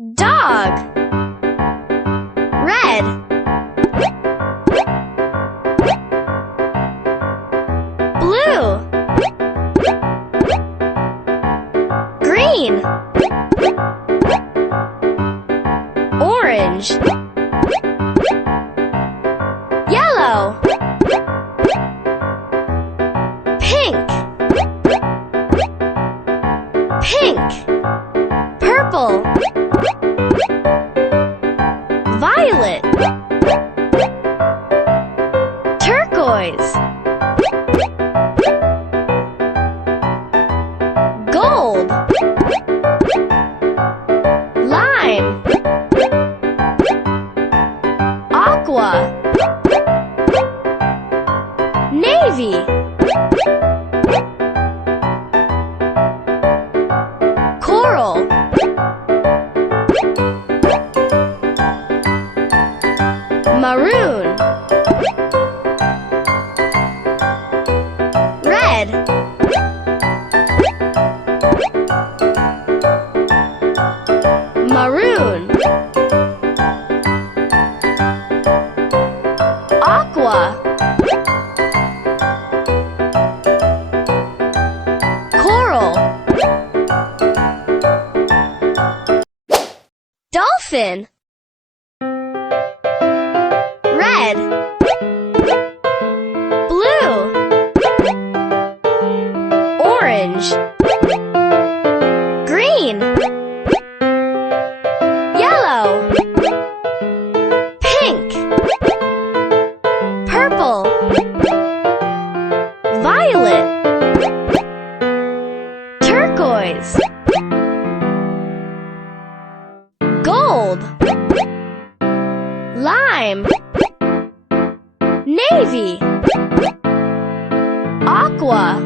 Dog. Red. Blue. Green. Orange. Yellow. Pink. Pink. Purple. Violet. Turquoise. Gold. Lime. Aqua. Navy. Coral. Maroon. Red. Maroon. Aqua. Coral. Dolphin. Red. Blue. Orange. Green. Yellow. Pink. Purple. Violet. Turquoise. Gold. Lime. Navy. Aqua.